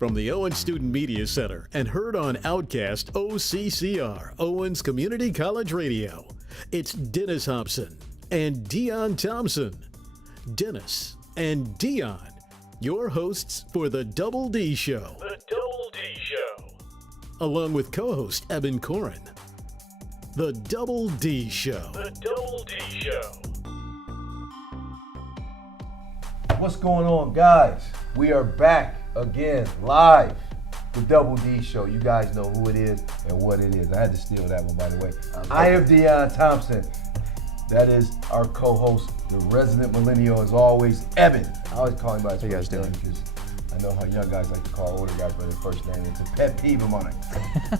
From the Owens Student Media Center and heard on Outcast OCCR, Owens Community College Radio, it's Dennis Hobson and Dion Thompson. Dennis and Dion, your hosts for The Double D Show. The Double D Show. Along with co-host Eben Corin. The Double D Show. The Double D Show. What's going on, guys? We are back again, live. The Double D Show. You guys know who it is and what it is. I had to steal that one, by the way. I am Dion Thompson. That is our co-host, the resident millennial, as always, Eben. I always call him by his first name because I know how young guys like to call older guys by their first name. It's a pet peeve of mine.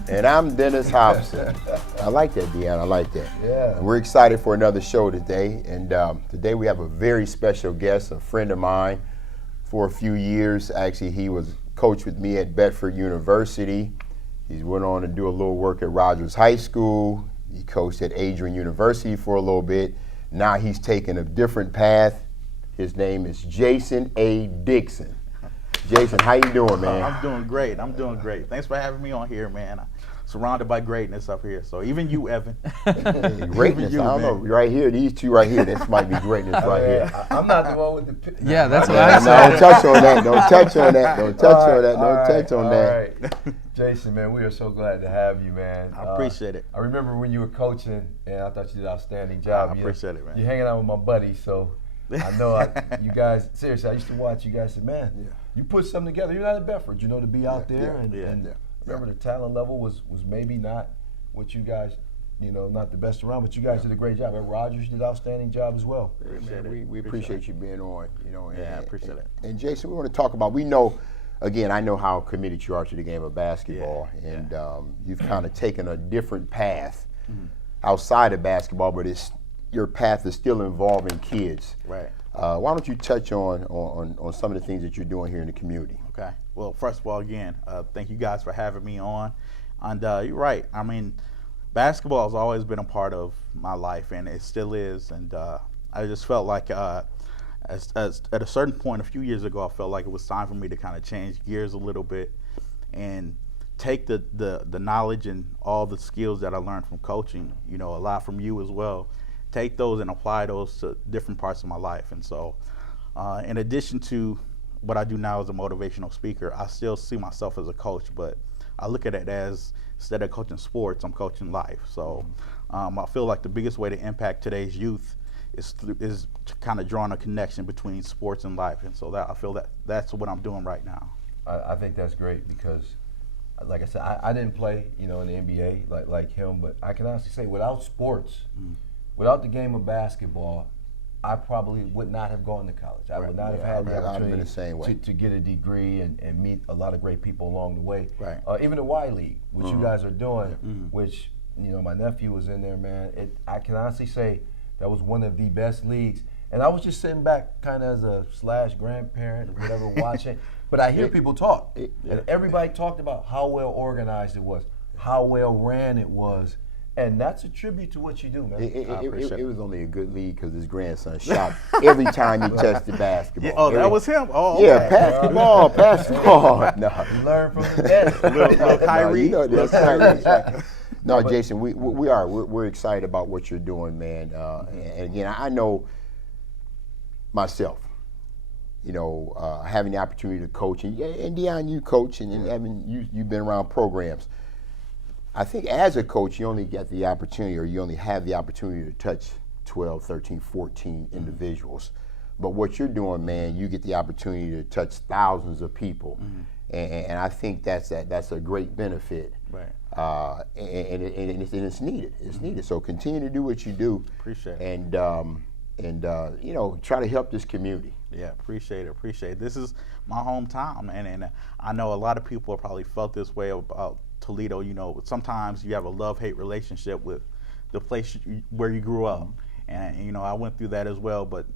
And I'm Dennis Hobson. I like that, Dion. I like that. Yeah. And we're excited for another show today. And today we have a very special guest, a friend of mine for a few years. Actually, he was coached with me at Bedford University. He went on to do a little work at Rogers High School. He coached at Adrian University for a little bit. Now he's taken a different path. His name is Jason A. Dixon. Jason, how you doing, man? I'm doing great. I'm doing great. Thanks for having me on here, man. I'm surrounded by greatness up here. So even you, Evan. Greatness? You, I don't know. Right here, these two right here, this might be greatness right here. I'm not the one with the... Yeah, that's what I said. Don't touch on that. Don't touch on that. Don't touch on that. Don't touch on that. All right. Jason, man, we are so glad to have you, man. I appreciate it. I remember when you were coaching, and I thought you did an outstanding job. I appreciate it, man. You're hanging out with my buddy, so I know you guys, seriously, I used to watch you guys say, man, you put something together. You're not at Bedford, to be out there. And remember the talent level was maybe not what you guys, not the best around, but you guys did a great job. At Rogers did an outstanding job as well. We appreciate you being on. I appreciate it. And Jason, we want to talk about, we know, again, I know how committed you are to the game of basketball, and you've kind of taken a different path outside of basketball, but your path is still involving kids. Right. Why don't you touch on some of the things that you're doing here in the community? Okay. Well, first of all, again, thank you guys for having me on. And you're right. I mean, basketball has always been a part of my life, and it still is. And I just felt like at a certain point a few years ago, I felt like it was time for me to kind of change gears a little bit and take the knowledge and all the skills that I learned from coaching, a lot from you as well, take those and apply those to different parts of my life. And so in addition to what I do now as a motivational speaker, I still see myself as a coach, but I look at it as instead of coaching sports, I'm coaching life. So I feel like the biggest way to impact today's youth is kind of drawing a connection between sports and life. And so I feel that's what I'm doing right now. I think that's great because, like I said, I didn't play, in the NBA like him, but I can honestly say without sports, without the game of basketball, I probably would not have gone to college. I would not have had the opportunity to get a degree and meet a lot of great people along the way. Right. Even the Y League, which you guys are doing, which, my nephew was in there, man. I can honestly say that was one of the best leagues. And I was just sitting back kind of as a /grandparent or whatever watching. But I hear people talk. And everybody talked about how well organized it was, how well ran it was. And that's a tribute to what you do, man. It was only a good league because his grandson shot every time he touched the basketball. That was him? Oh, yeah, basketball. No. You learn from the best. little Kyrie. That's Kyrie. No, Jason, we're excited about what you're doing, man. And again, I know myself, having the opportunity to coach, and Dion, you coach, and Evan, you've been around programs. I think as a coach, you only get the opportunity, or you only have the opportunity to touch 12, 13, 14 individuals. But what you're doing, man, you get the opportunity to touch thousands of people. And I think that's a great benefit. Right. And it's needed. It's needed. So continue to do what you do. Appreciate it. And try to help this community. Yeah, appreciate it. This is my hometown, man, and I know a lot of people have probably felt this way about Toledo. Sometimes you have a love-hate relationship with the place where you grew up. And, I went through that as well. But,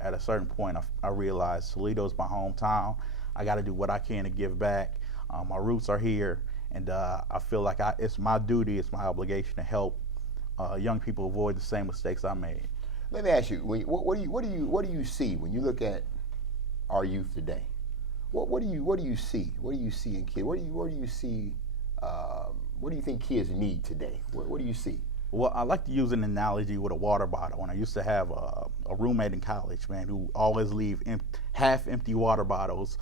at a certain point, I realized Toledo's my hometown. I got to do what I can to give back. My roots are here. And I feel like it's my duty, it's my obligation to help young people avoid the same mistakes I made. Let me ask you, what do you see when you look at our youth today? What do you see? What do you see in kids? What do you see? What do you think kids need today? What do you see? Well, I like to use an analogy with a water bottle. And I used to have a roommate in college, man, who always leave half-empty water bottles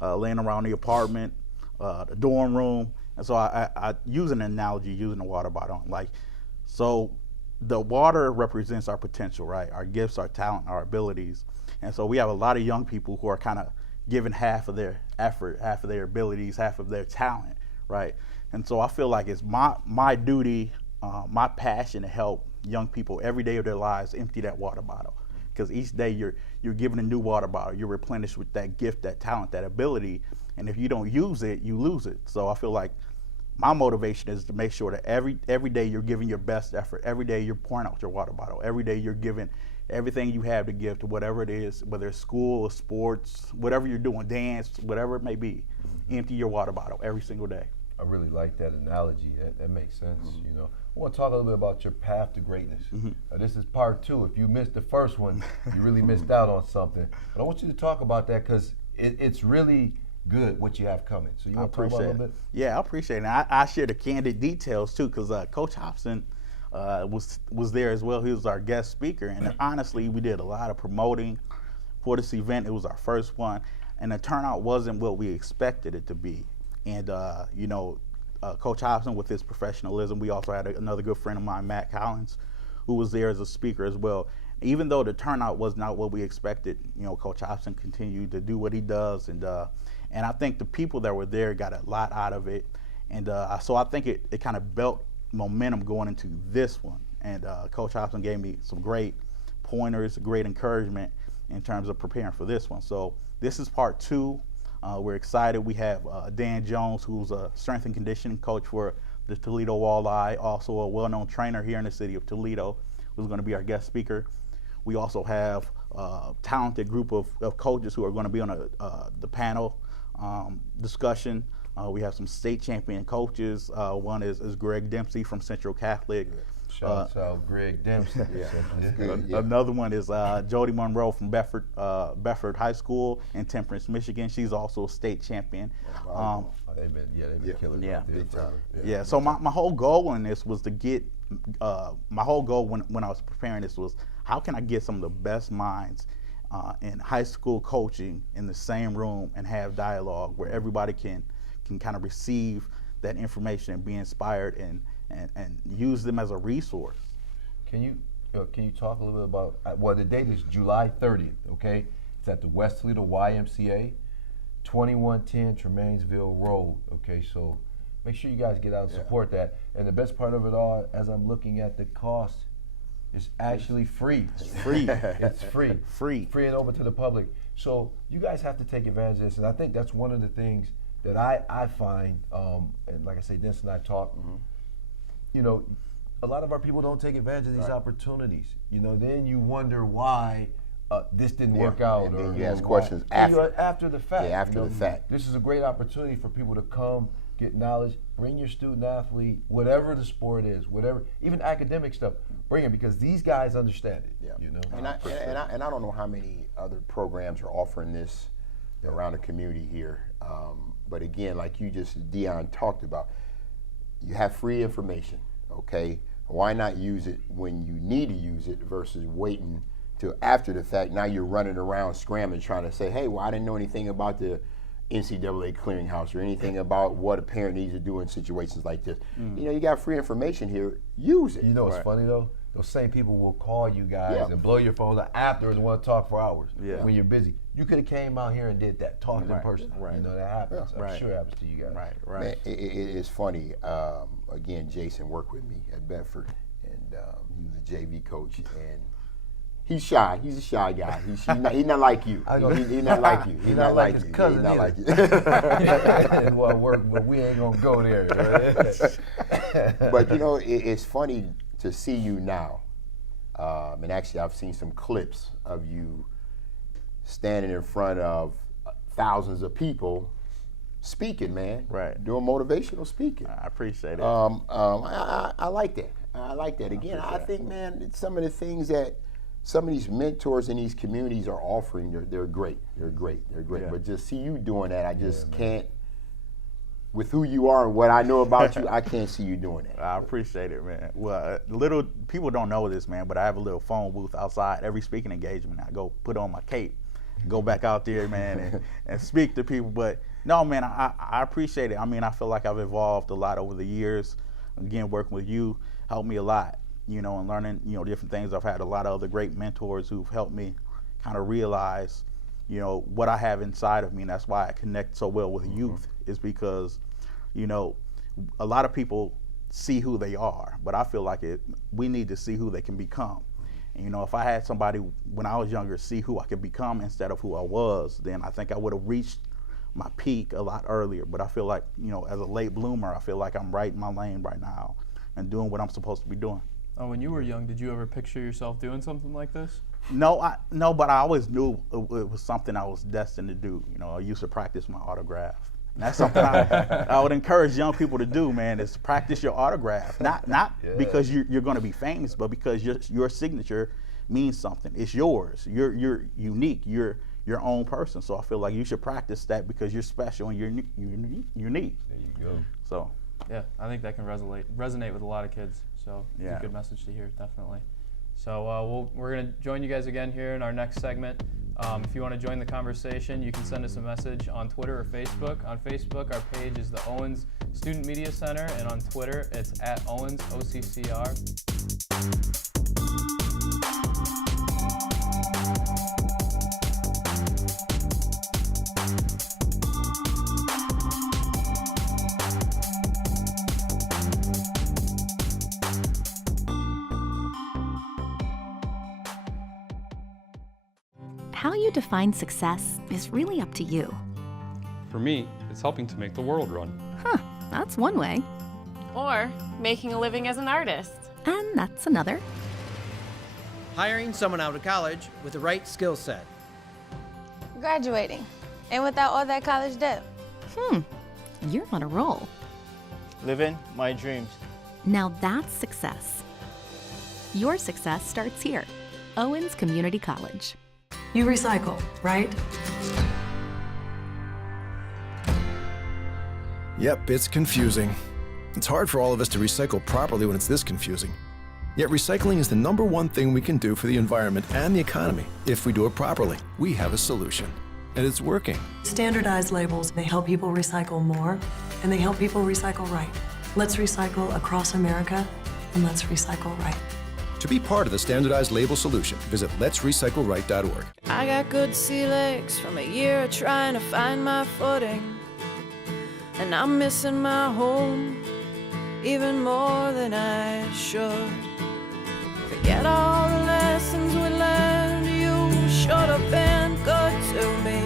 laying around the apartment, the dorm room. And so I use an analogy using a water bottle. Like, so the water represents our potential, right? Our gifts, our talent, our abilities. And so we have a lot of young people who are kind of giving half of their effort, half of their abilities, half of their talent, right? And so I feel like it's my duty, my passion to help young people every day of their lives empty that water bottle. Because each day you're given a new water bottle, you're replenished with that gift, that talent, that ability, and if you don't use it, you lose it. So I feel like my motivation is to make sure that every day you're giving your best effort, every day you're pouring out your water bottle, every day you're giving everything you have to give to whatever it is, whether it's school or sports, whatever you're doing, dance, whatever it may be, empty your water bottle every single day. I really like that analogy. That makes sense. You know, I want to talk a little bit about your path to greatness. This is part 2. If you missed the first one, you really missed out on something. But I want you to talk about that because it's really good what you have coming. So you want to talk about it a little bit? Yeah, I appreciate it. And I share the candid details too, because Coach Hobson was there as well. He was our guest speaker, and honestly, we did a lot of promoting for this event. It was our first one, and the turnout wasn't what we expected it to be. And you know, Coach Hobson with his professionalism. We also had another good friend of mine, Matt Collins, who was there as a speaker as well. Even though the turnout was not what we expected, you know, Coach Hobson continued to do what he does, and I think the people that were there got a lot out of it, and so I think it kind of built momentum going into this one. And Coach Hobson gave me some great pointers, great encouragement in terms of preparing for this one. So this is part 2. We're excited. We have Dan Jones, who's a strength and conditioning coach for the Toledo Walleye, also a well-known trainer here in the city of Toledo, who's going to be our guest speaker. We also have a talented group of coaches who are going to be on the panel discussion. We have some state champion coaches. One is Greg Dempsey from Central Catholic. Shout out Greg Dempsey. Another one is Jody Monroe from Bedford High School in Temperance, Michigan. She's also a state champion. They've been killing it. Big time. Yeah. So my whole goal in this was to get my whole goal when I was preparing this was how can I get some of the best minds in high school coaching in the same room and have dialogue where everybody can kind of receive that information and be inspired and use them as a resource. Can you talk a little bit about, well, the date is July 30th, okay? It's at the West Toledo YMCA, 2110 Tremainsville Road, okay? So make sure you guys get out and support that. And the best part of it all, as I'm looking at the cost, it's actually free. It's free. It's free. Free and open to the public. So you guys have to take advantage of this, and I think that's one of the things that I find, and like I say, Dennis and I talk, you know, a lot of our people don't take advantage of these opportunities. You know, then you wonder why this didn't work out. And then or you ask why. questions after the fact. Yeah, after the fact. This is a great opportunity for people to come, get knowledge, bring your student athlete, whatever the sport is, whatever, even academic stuff, bring it because these guys understand it. Yeah. You know? And I don't know how many other programs are offering this around the community here. But again, like Dion talked about, you have free information, okay? Why not use it when you need to use it versus waiting till after the fact? Now you're running around scrambling trying to say, hey, well, I didn't know anything about the NCAA clearinghouse or anything about what a parent needs to do in situations like this. You know, you got free information here, use it. You know what's funny though? Those same people will call you guys and blow your phone up afterwards and want to talk for hours when you're busy. You could have came out here and did that, talked in person. You know, that happens. I'm sure it happens to you guys. Man, it's funny. Again, Jason worked with me at Bedford, and he was a JV coach, and he's shy. He's a shy guy. He's not like you. He's not like you. He's not like his cousin. He's not like you. Well, but we ain't gonna go there. But you know, it's funny to see you now. And actually, I've seen some clips of you standing in front of thousands of people speaking, man. Right. Doing motivational speaking. I appreciate it. I like that. I like that. Again, I think, man, it's some of the things that some of these mentors in these communities are offering, they're great. They're great. Yeah. But just see you doing that, I just can't. With who you are and what I know about you, I can't see you doing that. I appreciate it, man. Well, little people don't know this, man, but I have a little phone booth outside every speaking engagement. I go put on my cape, go back out there, man, and speak to people. But no, man, I appreciate it. I mean, I feel like I've evolved a lot over the years. Again, working with you helped me a lot, you know, and learning, you know, different things. I've had a lot of other great mentors who've helped me kind of realize, you know, what I have inside of me. And that's why I connect so well with youth, is because, you know, a lot of people see who they are, but I feel like we need to see who they can become. And, you know, if I had somebody when I was younger see who I could become instead of who I was, then I think I would have reached my peak a lot earlier. But I feel like, you know, as a late bloomer, I feel like I'm right in my lane right now and doing what I'm supposed to be doing. Oh, when you were young, did you ever picture yourself doing something like this? No, but I always knew it was something I was destined to do. You know, I used to practice my autograph. And that's something I would encourage young people to do, man, is practice your autograph. Not because you're going to be famous, but because your signature means something. It's yours. You're unique. You're your own person. So I feel like you should practice that because you're special and you're unique. There you go. So Yeah, I think that can resonate with a lot of kids. So it's Yeah. a good message to hear, definitely. So we're going to join you guys again here in our next segment. If you want to join the conversation, you can send us a message on Twitter or Facebook. On Facebook, our page is the Owens Student Media Center, and on Twitter, it's at Owens OCCR. How you define success is really up to you. For me, it's helping to make the world run. Huh, that's one way. Or making a living as an artist. And that's another. Hiring someone out of college with the right skill set. Graduating, and without all that college debt. You're on a roll. Living my dreams. Now that's success. Your success starts here. Owens Community College. You recycle, right? Yep, it's confusing. It's hard for all of us to recycle properly when it's this confusing. Yet recycling is the #1 thing we can do for the environment and the economy. If we do it properly, we have a solution. And it's working. Standardized labels, they help people recycle more, and they help people recycle right. Let's recycle across America, and let's recycle right. To be part of the standardized label solution, visit letsrecycleright.org. I got good sea legs from a year of trying to find my footing. And I'm missing my home even more than I should. Forget all the lessons we learned, you should have been good to me.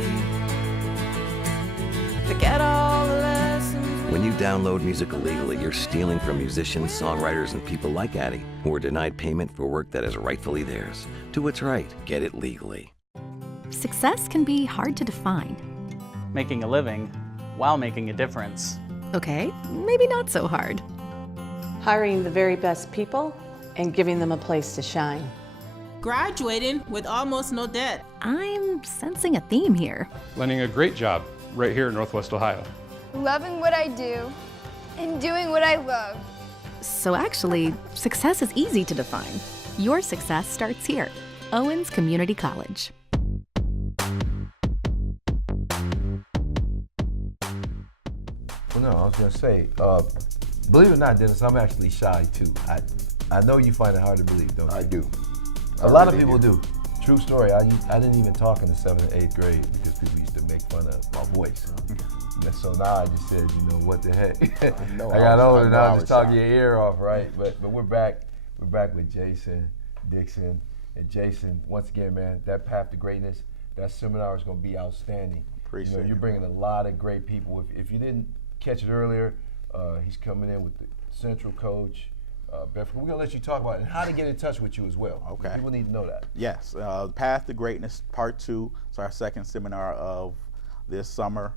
Forget all the lessons. When you download music illegally, you're stealing from musicians, songwriters, and people like Addie, who are denied payment for work that is rightfully theirs. Do what's right. Get it legally. Success can be hard to define. Making a living while making a difference. Okay, maybe not so hard. Hiring the very best people and giving them a place to shine. Graduating with almost no debt. I'm sensing a theme here. Landing a great job right here in Northwest Ohio. Loving what I do and doing what I love. So actually, success is easy to define. Your success starts here. Owens Community College. Well, no, I was gonna say, believe it or not, Dennis, I'm actually shy too. I know you find it hard to believe, don't you? I do. A lot of people do. True story. I didn't even talk in the 7th and 8th grade because people used to make fun of my voice. And so now I just said, you know, what the heck? I got older and I was just talking your ear off, right? But we're back. We're back with Jason, Dixon, and Jason. Once again, man, that path to greatness, that seminar is going to be outstanding. Appreciate you're bringing a lot of great people. If you didn't catch it earlier, he's coming in with the central coach. Bedford, we're going to let you talk about it and how to get in touch with you as well. Okay. People need to know that. Yes, Path to Greatness Part 2 is our second seminar of this summer.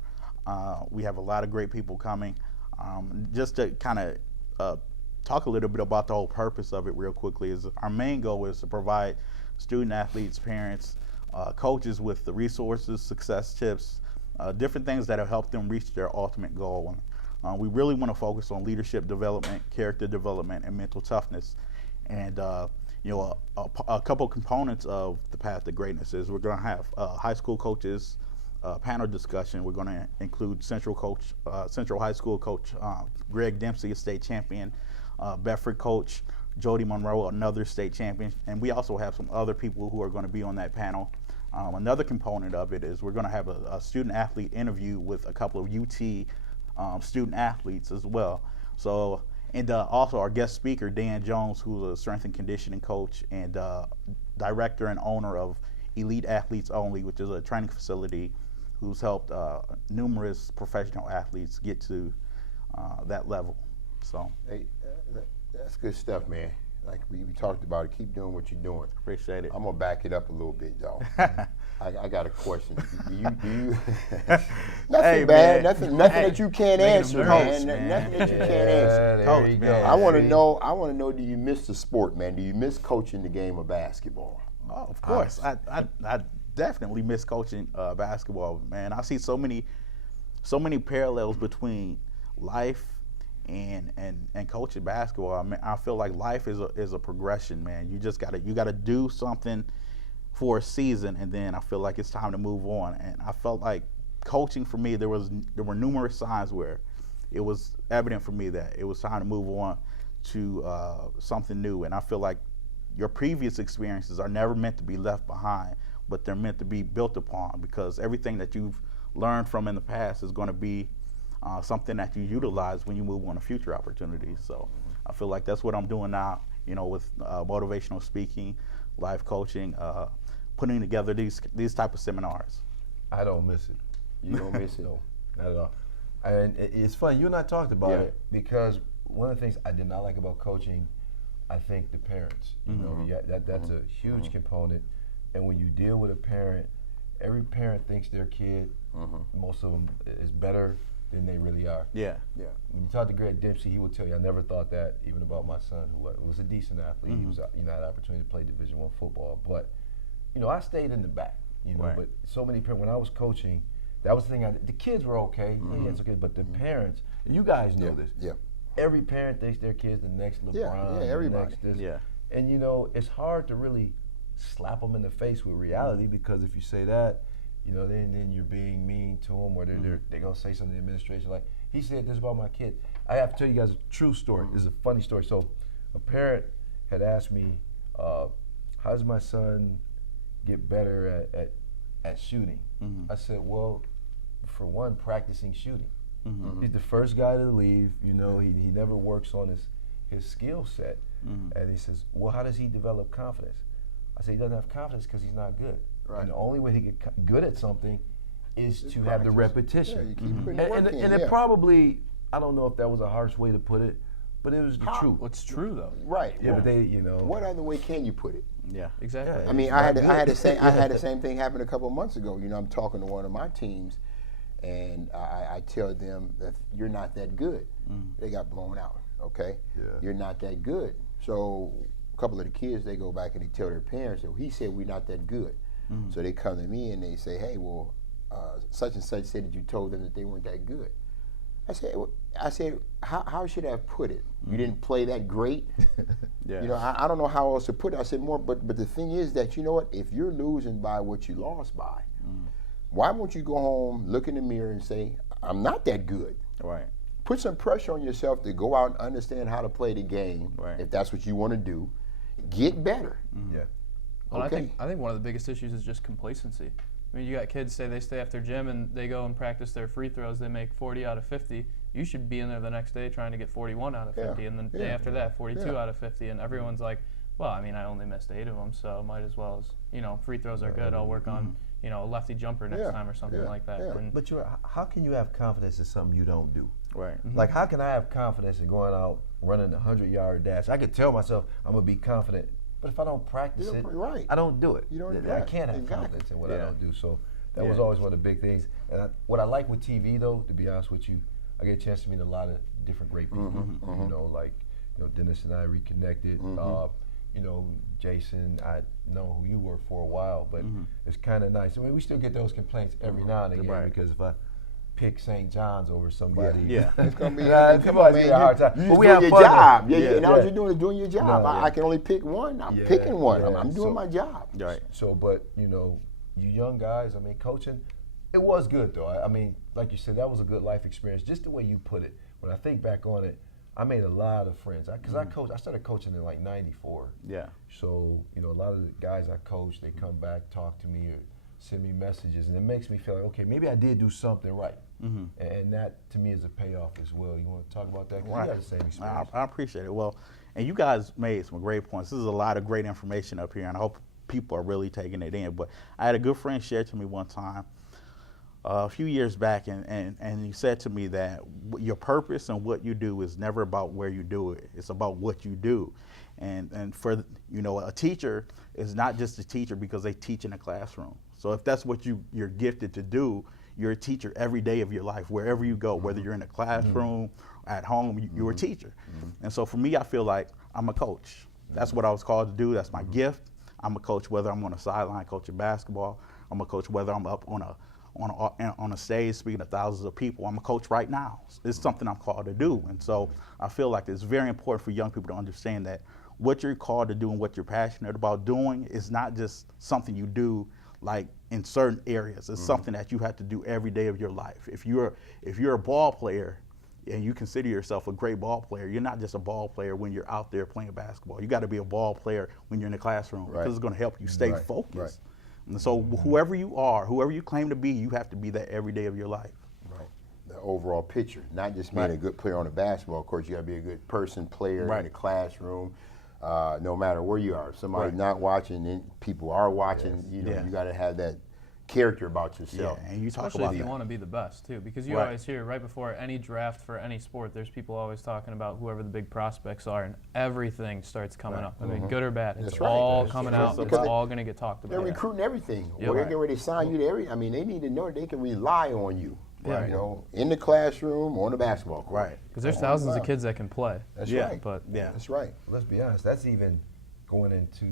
We have a lot of great people coming. Just to kind of talk a little bit about the whole purpose of it real quickly, is our main goal is to provide student athletes, parents, coaches with the resources, success tips, different things that have helped them reach their ultimate goal. We really want to focus on leadership development, character development, and mental toughness. And a couple components of the path to greatness is we're going to have high school coaches panel discussion. We're going to include Central High School coach Greg Dempsey, a state champion, Bedford coach Jody Monroe, another state champion, and we also have some other people who are going to be on that panel. Another component of it is we're going to have a student athlete interview with a couple of UT student athletes as well. So, and also our guest speaker, Dan Jones, who's a strength and conditioning coach and director and owner of Elite Athletes Only, which is a training facility who's helped numerous professional athletes get to that level. So, hey, that's good stuff, man. Like we talked about it, keep doing what you're doing. Appreciate it. I'm gonna back it up a little bit, though. I got a question. Do you nothing Hey, bad, man. nothing that you can't answer, man. Nothing that you can't answer. There you go. I want to know. Do you miss the sport, man? Do you miss coaching the game of basketball? Oh, of course. I definitely miss coaching basketball, man. I see so many parallels between life and coaching basketball. I mean, I feel like life is a progression, man. You gotta do something for a season, and then I feel like it's time to move on. And I felt like coaching for me, there were numerous signs where it was evident for me that it was time to move on to something new. And I feel like your previous experiences are never meant to be left behind, but they're meant to be built upon, because everything that you've learned from in the past is going to be something that you utilize when you move on to future opportunities. So I feel like that's what I'm doing now, with motivational speaking, life coaching, putting together these type of seminars. I don't miss it. You don't miss it? No, not at all. And it's funny, you and I talked about it, because one of the things I did not like about coaching, I think the parents. That's a huge component. And when you deal with a parent, every parent thinks their kid, most of them, is better than they really are. Yeah. When you talk to Greg Dempsey, he would tell you, I never thought that even about my son, who was a decent athlete. He was, had an opportunity to play Division I football, but I stayed in the back. Right. But so many parents, when I was coaching, that was the thing. The kids were okay, it's okay, but the parents, and you guys know this. Yeah. Every parent thinks their kid's the next LeBron. Everybody. The next this. Yeah. And it's hard to really slap them in the face with reality, because if you say that, then you're being mean to them, or they're gonna say something to the administration like, he said this about my kid. I have to tell you guys a true story. This is a funny story. So a parent had asked me, how does my son get better at shooting? I said, well, for one, practicing shooting. He's the first guy to leave. He never works on his skill set. And he says, well, how does he develop confidence? I say he doesn't have confidence because he's not good. Right. And the only way he get good at something is to practice. have the repetition. Yeah, you keep putting work in. And it probably, I don't know if that was a harsh way to put it, but it was the truth. Well, it's true though. Right. Yeah, but they, What other way can you put it? Yeah. Exactly. Yeah, I mean, I had the same thing happen a couple of months ago. I'm talking to one of my teams, and I tell them that you're not that good. They got blown out. Okay. Yeah. You're not that good. So a couple of the kids, they go back and they tell their parents, "Oh, he said we're not that good." So they come to me and they say, "Hey, well, such and such said that you told them that they weren't that good." I said, how should I have put it? You didn't play that great. Yeah. I don't know how else to put it. I said more, but the thing is that if you're losing by what you lost by, why won't you go home, look in the mirror, and say, "I'm not that good." Right. Put some pressure on yourself to go out and understand how to play the game. Right. If that's what you want to do, get better. Yeah. Well, Okay. I think one of the biggest issues is just complacency. I mean, you got kids say they stay after gym and they go and practice their free throws. They make 40 out of 50. You should be in there the next day trying to get 41 out of 50, and the day after that, 42 out of 50. And everyone's like, well, I mean, I only missed 8 of them, so might as well as, free throws are good. I'll work on, a lefty jumper next time or something like that. Yeah. And But how can you have confidence in something you don't do? Right. Like, how can I have confidence in going out running a 100-yard dash? I could tell myself I'm gonna be confident, but if I don't practice it, I don't do it. I can't have confidence in what I don't do. So that was always one of the big things. And what I like with TV, though, to be honest with you, I get a chance to meet a lot of different great people. Like Dennis and I reconnected. you know, Jason, I know who you were for a while, but it's kind of nice. I mean, we still get those complaints every now and again because if I pick St. John's over somebody, it's gonna be. come on, man, a hard time. You But we doing have your fun. job. And all you're doing is doing your job. No, I can only pick one. I'm picking one. I'm doing my job. Right. So, but you know, you young guys, I mean, coaching, it was good though. I mean, like you said, that was a good life experience. Just the way you put it. When I think back on it, I made a lot of friends. Because I started coaching in like '94. Yeah. So, you know, a lot of the guys I coach, they come back, talk to me, or send me messages, and it makes me feel like, okay, maybe I did do something right. And that, to me, is a payoff as well. You want to talk about that? 'Cause you got the same experience. I appreciate it. Well, and you guys made some great points. This is a lot of great information up here, and I hope people are really taking it in. But I had a good friend share to me one time a few years back, and he said to me that your purpose and what you do is never about where you do it. It's about what you do. And for, you know, a teacher is not just a teacher because they teach in a classroom. So if that's what you're gifted to do, you're a teacher every day of your life, wherever you go, whether you're in a classroom, at home, you're a teacher. And so for me, I feel like I'm a coach. That's what I was called to do. That's my gift. I'm a coach whether I'm on a sideline coaching basketball. I'm a coach whether I'm up on a stage speaking to thousands of people. I'm a coach right now. It's something I'm called to do. And so I feel like it's very important for young people to understand that what you're called to do and what you're passionate about doing is not just something you do like in certain areas. It's something that you have to do every day of your life. If you're a ball player and you consider yourself a great ball player, you're not just a ball player when you're out there playing basketball. You got to be a ball player when you're in the classroom because it's going to help you stay focused. And so whoever you are, whoever you claim to be, you have to be that every day of your life. Right. The overall picture, not just being a good player on the basketball court. You got to be a good person, player in the classroom. No matter where you are, if somebody's not watching, then people are watching. You know, you got to have that character about yourself. And you talk about if you want to be the best too, because you always hear right before any draft for any sport, there's people always talking about whoever the big prospects are, and everything starts coming up. I mean, good or bad, it's all coming out. It's all going to get talked about. They're recruiting everything. They're getting ready to sign you to every. I mean, they need to know they can rely on you. You know, in the classroom, on the basketball court. Right. Because there's thousands of kids that can play. That's right. But that's right. Let's be honest. That's even going into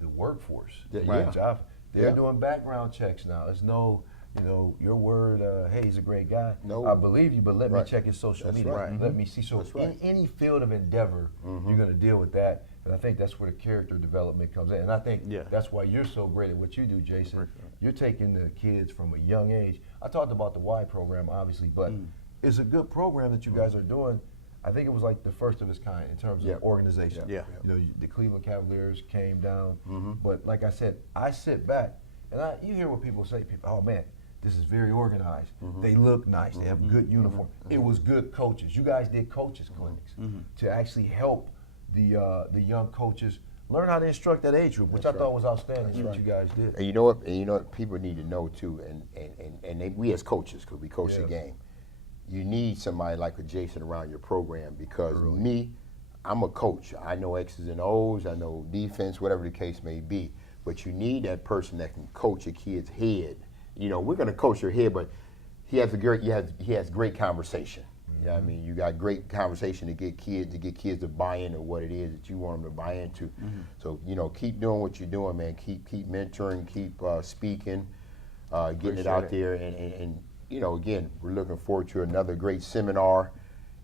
the workforce. Yeah. They're doing background checks now. There's no, you know, your word, hey, he's a great guy. No. I believe you, but let me check his social media. Let me see. So in any field of endeavor, you're going to deal with that. And I think that's where the character development comes in. And I think that's why you're so great at what you do, Jason. You're taking the kids from a young age. I talked about the Y program, obviously, but it's a good program that you guys are doing. I think it was like the first of its kind in terms of organization. You know, the Cleveland Cavaliers came down, but like I said, I sit back and you hear what people say. People, oh man, this is very organized. They look nice. They have good uniform. It was good coaches. You guys did coaches clinics to actually help the young coaches learn how to instruct that age group, which I thought was outstanding. What you guys did. And you know what? And you know what people need to know too. And we as coaches, because we coach the game. You need somebody like a Jason around your program because I'm a coach. I know X's and O's, I know defense, whatever the case may be. But you need that person that can coach a kid's head. You know, we're going to coach your head, but he has great conversation. You know what I mean? You got great conversation to get kids to buy into what it is that you want them to buy into. So, you know, keep doing what you're doing, man. Keep mentoring, keep speaking, getting it out there, and you know, again, we're looking forward to another great seminar,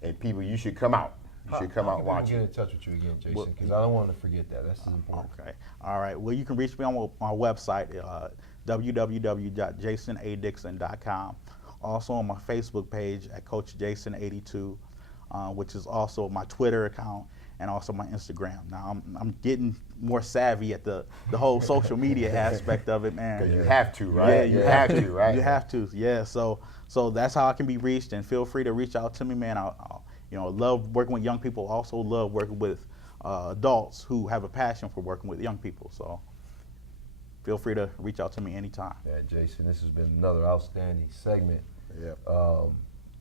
and people, you should come out. You should come out watching. Get in touch with you again, Jason, because I don't want to forget that. That's important. Okay. All right. Well, you can reach me on my website, www.jasonadixon.com. Also on my Facebook page at Coach Jason82, which is also my Twitter account and also my Instagram. Now I'm getting more savvy at the whole social media aspect of it, man. Because you have to, right? Yeah, you have to, right? You have to, yeah. So that's how I can be reached, and feel free to reach out to me, man. I love working with young people. Also love working with adults who have a passion for working with young people. So feel free to reach out to me anytime. Yeah, Jason, this has been another outstanding segment.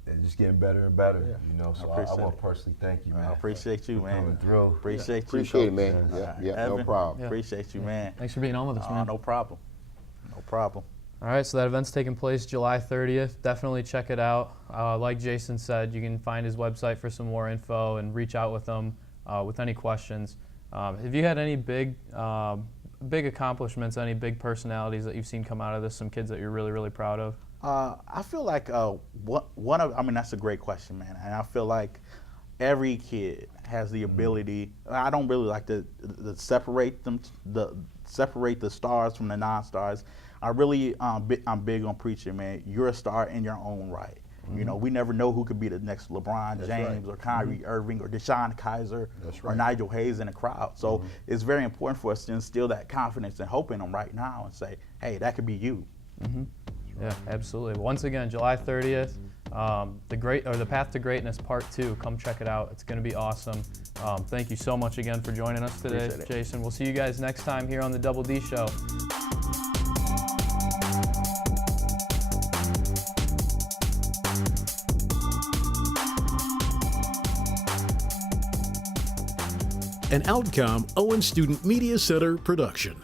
And just getting better and better, you know. So I want to personally thank you, man. I appreciate you, man. Coming through. Appreciate you. Appreciate it, man. No problem. Appreciate you, man. Thanks for being on with us, man. No problem. No problem. All right, so that event's taking place July 30th. Definitely check it out. Like Jason said, you can find his website for some more info and reach out with him with any questions. Have you had any big accomplishments, any big personalities that you've seen come out of this, some kids that you're really, really proud of? I feel like that's a great question, man. And I feel like every kid has the ability. I don't really like to separate the stars from the non-stars. I'm big on preaching, man. You're a star in your own right. You know, we never know who could be the next LeBron James or Kyrie Irving or Deshaun Kaiser or Nigel Hayes in the crowd. So it's very important for us to instill that confidence and hope in them right now and say, hey, that could be you. Yeah, absolutely. Once again, July 30th, the Path to Greatness Part 2. Come check it out. It's going to be awesome. Thank you so much again for joining us today, Jason. We'll see you guys next time here on the Double D Show. An Outcome Owens Student Media Center production.